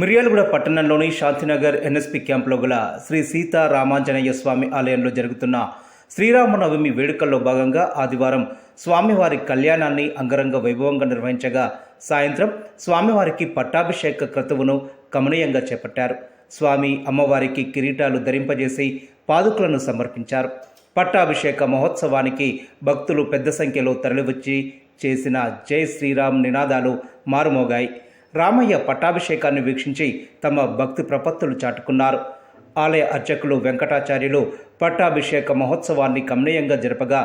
మిర్యాలగూడ పట్టణంలోని శాంతినగర్ ఎన్ఎస్పి క్యాంపులో గల శ్రీ సీతారామాంజనేయ స్వామి ఆలయంలో జరుగుతున్న శ్రీరామనవమి వేడుకల్లో భాగంగా ఆదివారం స్వామివారి కళ్యాణాన్ని అంగరంగ వైభవంగా నిర్వహించగా సాయంత్రం స్వామివారికి పట్టాభిషేక క్రతువును కమనీయంగా చేపట్టారు. స్వామి అమ్మవారికి కిరీటాలు ధరింపజేసి పాదుకులను సమర్పించారు. పట్టాభిషేక మహోత్సవానికి భక్తులు పెద్ద సంఖ్యలో తరలివచ్చి చేసిన జై శ్రీరామ్ నినాదాలు మారుమోగాయి. రామయ్య పట్టాభిషేకాన్ని వీక్షించి తమ భక్తి ప్రపత్తులు చాటుకున్నారు. ఆలయ అర్చకులు వెంకటాచార్యులు పట్టాభిషేక మహోత్సవాన్ని కమనీయంగా జరపగా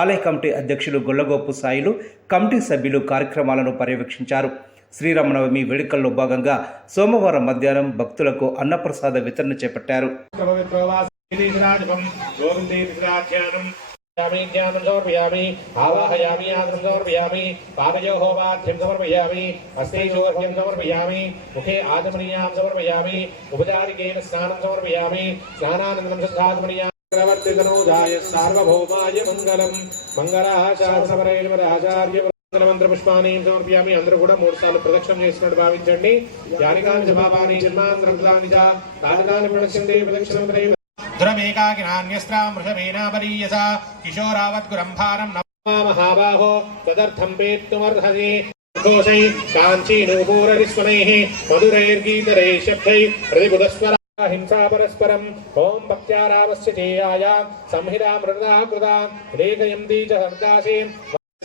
ఆలయ కమిటీ అధ్యక్షులు గొల్లగోపు సాయిలు, కమిటీ సభ్యులు కార్యక్రమాలను పర్యవేక్షించారు. శ్రీరామనవమి వేడుకల్లో భాగంగా సోమవారం మధ్యాహ్నం భక్తులకు అన్నప్రసాద వితరణ చేపట్టారు. ज्ञानं समर्पयामि आवाहयामि आदरं समर्पयामि पादयोः वाद्यं समर्पयामि हस्तैशोर्घ्यं समर्पयामि मुखे आचमनीयां समर्पयामि उपचारिकेन स्नानं समर्पयामि स्नानानन्तरं शुद्धाचमनीयां प्रवर्तितनोजाय सार्वभौमाय मङ्गलं मंगलाशासनपरैर्वराचार्य మంత్రపుష్పాన్ని సమర్పయామి. అందరూ కూడా 3 సార్లు ప్రదక్షిణం చేసినట్టు భావించండి. యానికాని జపాపాని జన్మాంతరం తాని ప్రదక్షిణం ధురమేకాకినాన్యస్త్రాం వృషభేనాపరీయసా కిశోరావద్గురం భారం నమామహాబాహో తదర్థం పేత్తుమర్హసి ఘోషై కాంచీనూపూరరిస్వనైః మధురైర్గీతరైః శబ్దైః ప్రతిబుధస్వరా హింసా పరస్పరం ఓం భక్త్యారామస్య చేయాయ సంహితా మృగదా కృతా లేఖయంతి చ హర్దాసి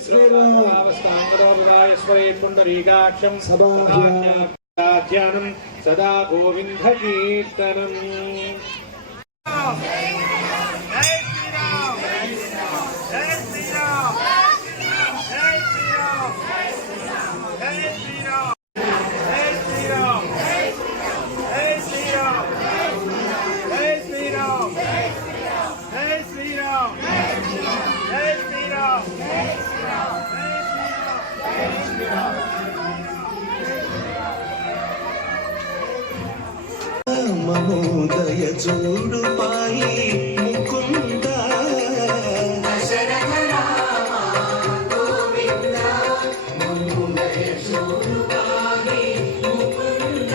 శ్రీరామస్తాంగరోపదాయేశ్వరే పుండరీకాక్షం సదాధ్యానం సదా గోవింద కీర్తనం. Jai Shri Ram, Jai Shri Ram, Jai Shri Ram, Jai Shri Ram, Jai Shri Ram, Jai Shri Ram, Jai Shri Ram, Jai Shri Ram, Jai Shri Ram, Jai Shri Ram, Jai Shri Ram, Jai Shri Ram, మహోదయ చూడు పాయి ముకుంద శరణ రామ గోవింద మహోదయ చూడు పాయి ముకుంద.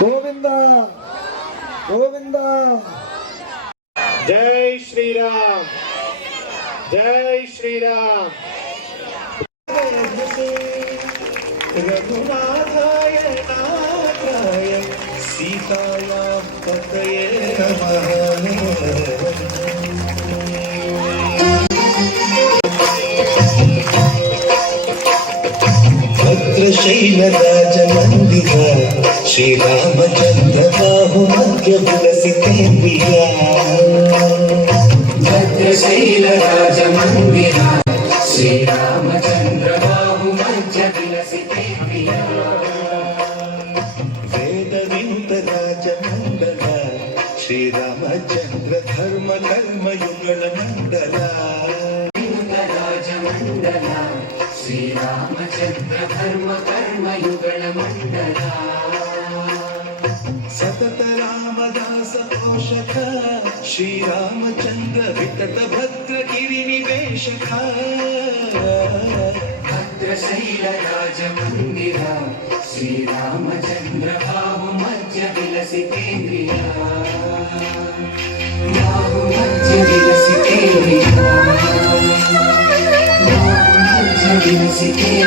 గోవిందా గోవిందా. జై శ్రీరామ్, జై శ్రీరామ్. రఘునాథాయ నాథాయ సీతాయ పతయే నమః. భద్రశైలరాజ మందిర శ్రీరామచంద్ర బాహు మధ్య విలసితేంద్రియ. భద్రశైలరాజ మందిర శ్రీరామచంద్ర బాహు మధ్య విలసితేంద్రియ. వేద వినుత రాజమండల ಶ್ರೀರಾಮಚಂದ್ರ ಧರ್ಮ ಕರ್ಮಯುಗಳ ಮಂಡಲ ಚಂದ್ರಧರ್ಮ ಕರ್ಮಯುಗಳ ಮಂಡಲ ಸತತ ರಾಮದಾಸ ಪೋಷಕ ಶ್ರೀರಾಮಚಂದ್ರ ವಿತತ ಭದ್ರ ಗಿರಿ ನಿವೇಶಕ ಭದ್ರಶೈಲ ರಾಜ ಮಂದಿರ ಶ್ರೀರಾಮಚಂದ್ರ ಬಾಹು ಮಧ್ಯ ವಿಲಸಿತೇಂದ್ರಿಯ ಬಾಹು ಮಧ್ಯ ವಿಲಸಿತೇಂದ್ರಿಯ ಬಾಹು ಮಧ್ಯ ವಿಲಸಿತೇಂದ್ರಿಯ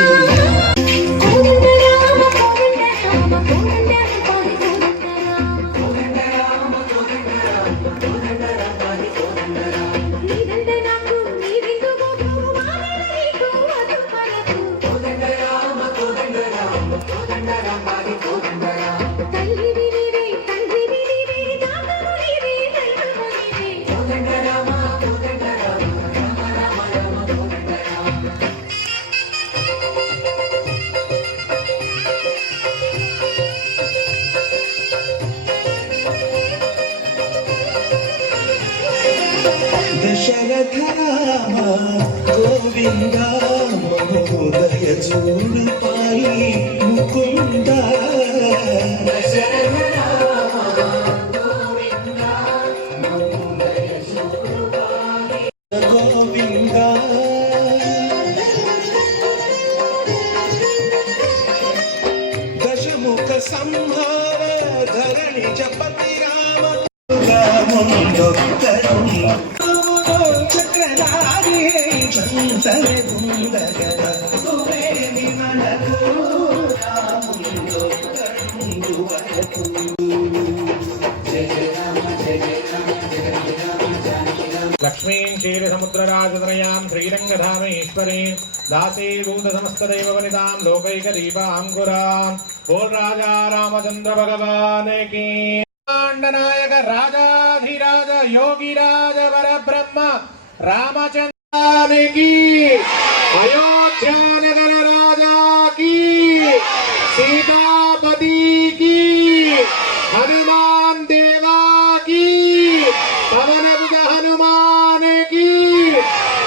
దశరథ రామ గోవింద మహోదయ చూడు పాలి ముకుంద దశరథ రామ గోవింద మహోదయ చూడు పాలి గోవింద దశముఖ సంహార ధరణి జపతి రామ చక్రధారి చంతన గుండగల తువేని మనకు రాముండు కరుండు వరకు లక్ష్మీం క్షీరసముద్రరాజతనయాం శ్రీరంగధామేశ్వరీం దాసీభూతసమస్తదైవవనితాం లోకైకదీపాంకురాం బోల్ రాజా రామచంద్ర భగవాన్ కీ నాయక రాజాధిరాజ యోగిరాజ పరబ్రహ్మ రామచంద్రాని కీ అయోధ్య నగర రాజా కీ సీతాపతి కీ హనుమాన్ దేవా కీ పవన భుజ హనుమాన్ కీ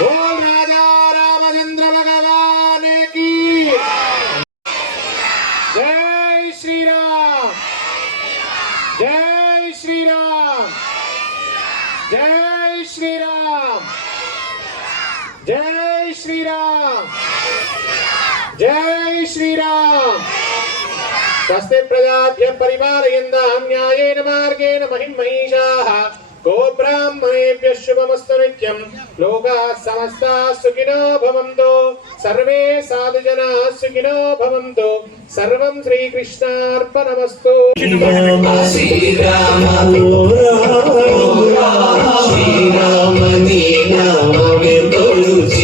బోల్ రాజా రామచంద్ర భగవాన్ కీ జై శ్రీరామ్ జై శ్రీరామ్ జై శ్రీరామ్ జై శ్రీరామ్ జై శ్రీరామ్ స్వస్తి ప్రజాభ్య పరిపాలయంతాం న్యాయేన మార్గేణ మహిమహీషాః గోబ్రాహ్మణేభ్యః శుభమస్తు నిత్యం లోకాః సమస్తాః సుఖినో భవంతు సర్వే సాధుజనాః సుఖినో భవంతు సర్వం శ్రీకృష్ణార్పణమస్తు శ్రీరామ శ్రీరామ నీ నామమే తొలుచి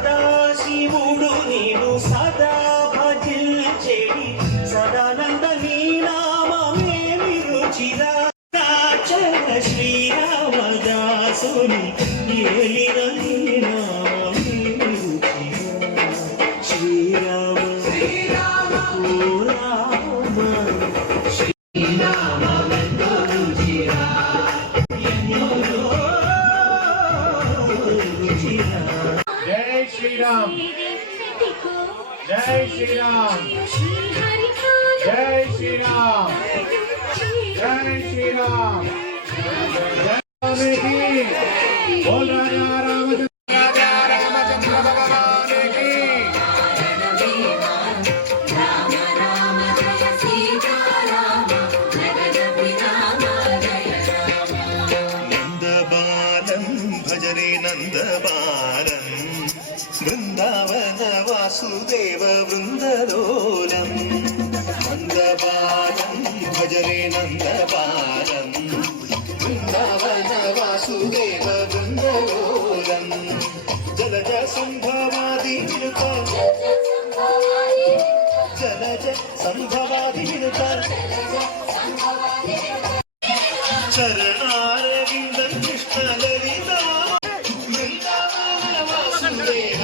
సదాశివుడు నీవు సదా భజిల్చెడి సదానంద నీ నామమే విరుచిరా రాచన శ్రీరామదాసుని ఏలిన నీ నామమే విరుచిరా శ్రీరామ శ్రీరామ ఓ రామ శ్రీరామమే తొలుచిరా జై శ్రీరామ్ జై శ్రీరామ్ జై శ్రీరామ్ జై శ్రీరామ్ బోల్ రాజా రామచంద్ర భగవాన్ కీ నందబాలం భజరే నందబాలం బృందావన వాసుదేవ బృందలోలం నందబాలం భజరే నందబాలం బృందావన వాసుదేవ బృందలోలం జలజ సంభవాది వినుత జలజ సంభవాది వినుత చరణారవిందం కృష్ణ లలిత బృందావన వాసుదేవ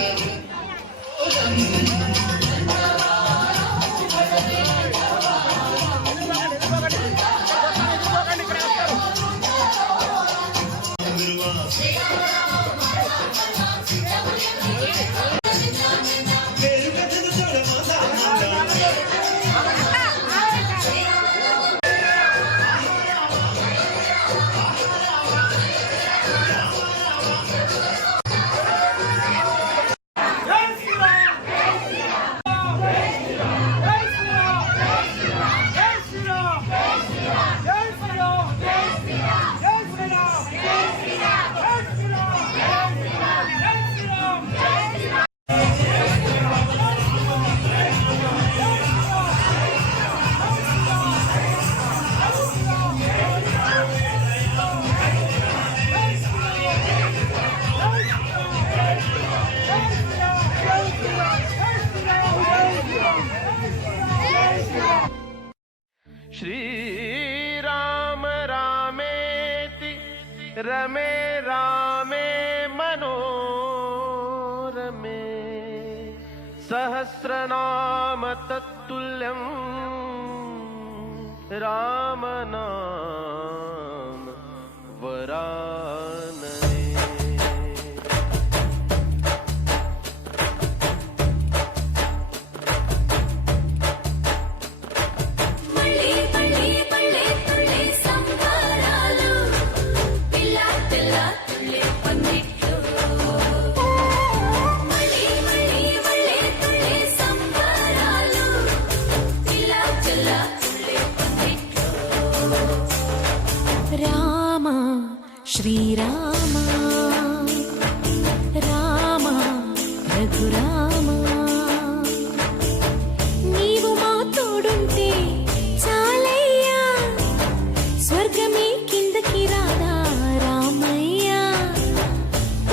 रमे रामे मनोरमे सहस्रनाम तत्तुल्यं रामनाम वरानने। రామ శ్రీరామ రామ రఘురామ నీవు మా తోడుంటే చాలయ్యా స్వర్గమే కిందకి రాదా రామయ్యా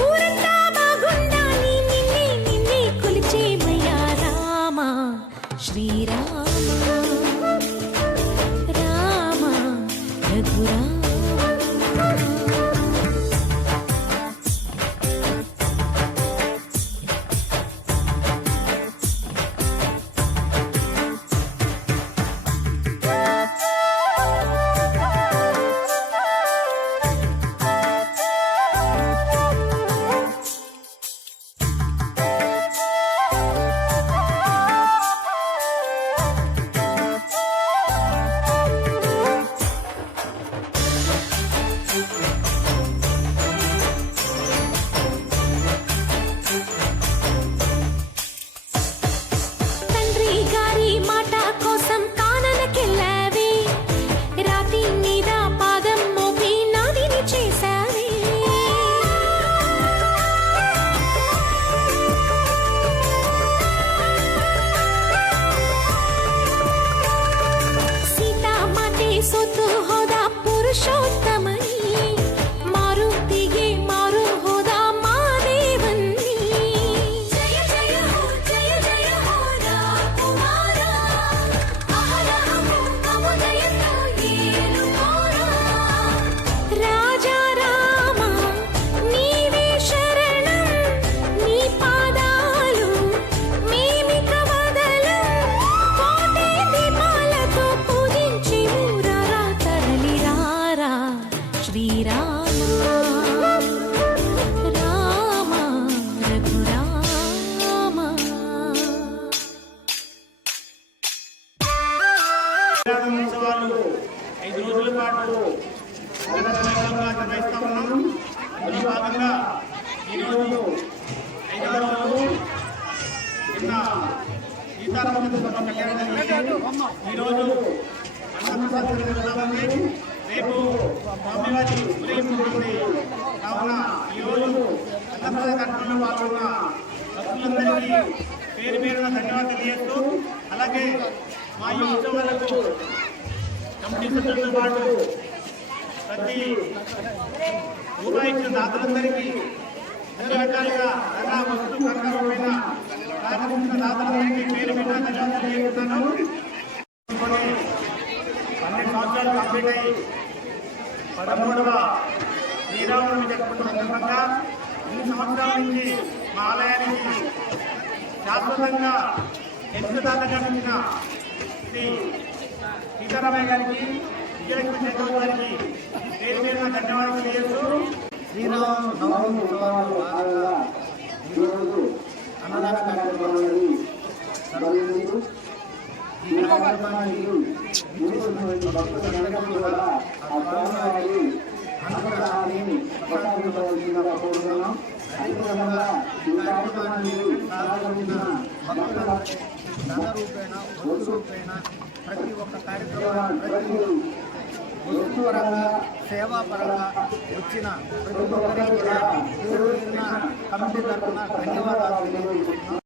ఊరంతా బాగుండాలి నిన్నే నిన్నే కొలిచేమయ్యా రామ శ్రీరామ రామ రఘురామ ఉత్సవాలు 5 రోజుల పాటు నిర్వహిస్తా ఉన్నాం. ఈ భాగంగా ఈరోజు 5వ రోజు నిన్న సీతారామచంద్ర కళ్యాణం ఈరోజు అన్నప్రసాదం రేపు స్వామివారి ఊరేగింపు కావున ఈరోజు అన్నప్రసాద కార్యక్రమంలో పాల్గొన్న భక్తులందరికీ పేరు పేరున ధన్యవాదాలు తెలియజేస్తూ అలాగే మా ఈ ఉత్సవాలకు కమిటీ సభ్యులతో పాటు ప్రతి రూపాయి ఇచ్చిన దాతలందరికీ అన్ని రకాలుగా ధన వస్తు కర్మపైన సహకరించిన దాతలందరికీ పేరు మీద ధన్యవాదాలు తెలియజేస్తున్నాను. 12 సంవత్సరాలు కంప్లీట్ అయ్యి 13వ శ్రీరామనవమి జరుపుకున్న సందర్భంగా ఇన్ని సంవత్సరాల నుంచి మా ఆలయానికి శాశ్వతంగా ఎంపికదాతగా నిలిచిన శ్రీ సీతారామయ్య గారికి విజయలక్ష్మి చంద్రబాబు గారికి పేరు మీద ధన్యవాదాలు తెలియజేస్తూ శ్రీరామనవమి ఉత్సవాల్లో భాగంగా ఈరోజు అన్నదాన కార్యక్రమం అనేది జరిగింది. ఈ కార్యక్రమానికి ముందున్నటువంటి భక్తులందరికీ కూడా ఆ స్వామివారి అనుగ్రహాన్ని ప్రసాదించవలసిందిగా కోరుతున్నాం. అదేవిధంగా ఈ కార్యక్రమాన్ని ప్రారంభించిన భక్తుల ధన రూపేణ వస్తు రూపేణ ప్రతి ఒక్క కార్యక్రమాన్ని వస్తుపరంగా సేవాపరంగా వచ్చిన ప్రతి ఒక్కరికి కూడా పేరు కమిటీ తరఫున ధన్యవాదాలు తెలియజేస్తున్నాం.